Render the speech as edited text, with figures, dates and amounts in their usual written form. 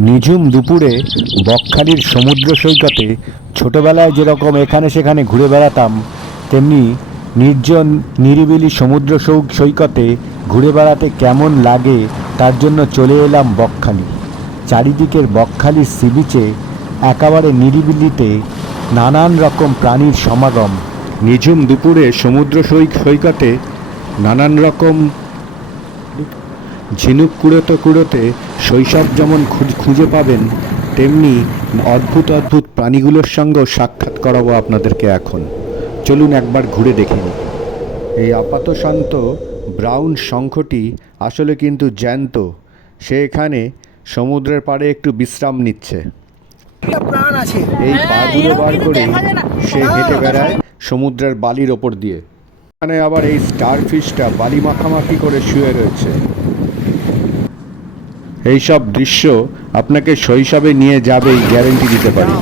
নিঝুম দুপুরে বকখালির সমুদ্র সৈকতে ছোটবেলায় যেরকম এখানে সেখানে ঘুরে বেড়াতাম, তেমনি নির্জন নিরিবিলি সমুদ্র সৈকতে ঘুরে বেড়াতে কেমন লাগে তার জন্য চলে এলাম বকখালি। চারিদিকের বকখালির সি বিচে একেবারে নিরিবিলিতে নানান রকম প্রাণীর সমাগম। নিঝুম দুপুরে সমুদ্র সৈকতে নানান রকম ঝিনুক কুড়োতে কুড়োতে শৈশব যেমন খুঁজে পাবেন, তেমনি অদ্ভুত অদ্ভুত প্রাণীগুলোর সঙ্গেও সাক্ষাৎ করাবো আপনাদেরকে এখন। চলুন একবার ঘুরে দেখে নিই। এই আপাত শান্ত ব্রাউন শঙ্খটি আসলে কিন্তু জ্যান্ত। সে এখানে সমুদ্রের পাড়ে একটু বিশ্রাম নিচ্ছে। প্রাণ আছে। এই পাগুলো বার করে সে হেঁটে বেড়ায় সমুদ্রের বালির ওপর দিয়ে। এখানে আবার এই স্টারফিশটা বালি মাখামাখি করে শুয়ে রয়েছে। এইসব দৃশ্য আপনাকে শৈশবে নিয়ে যাবেই, গ্যারেন্টি দিতে পারি।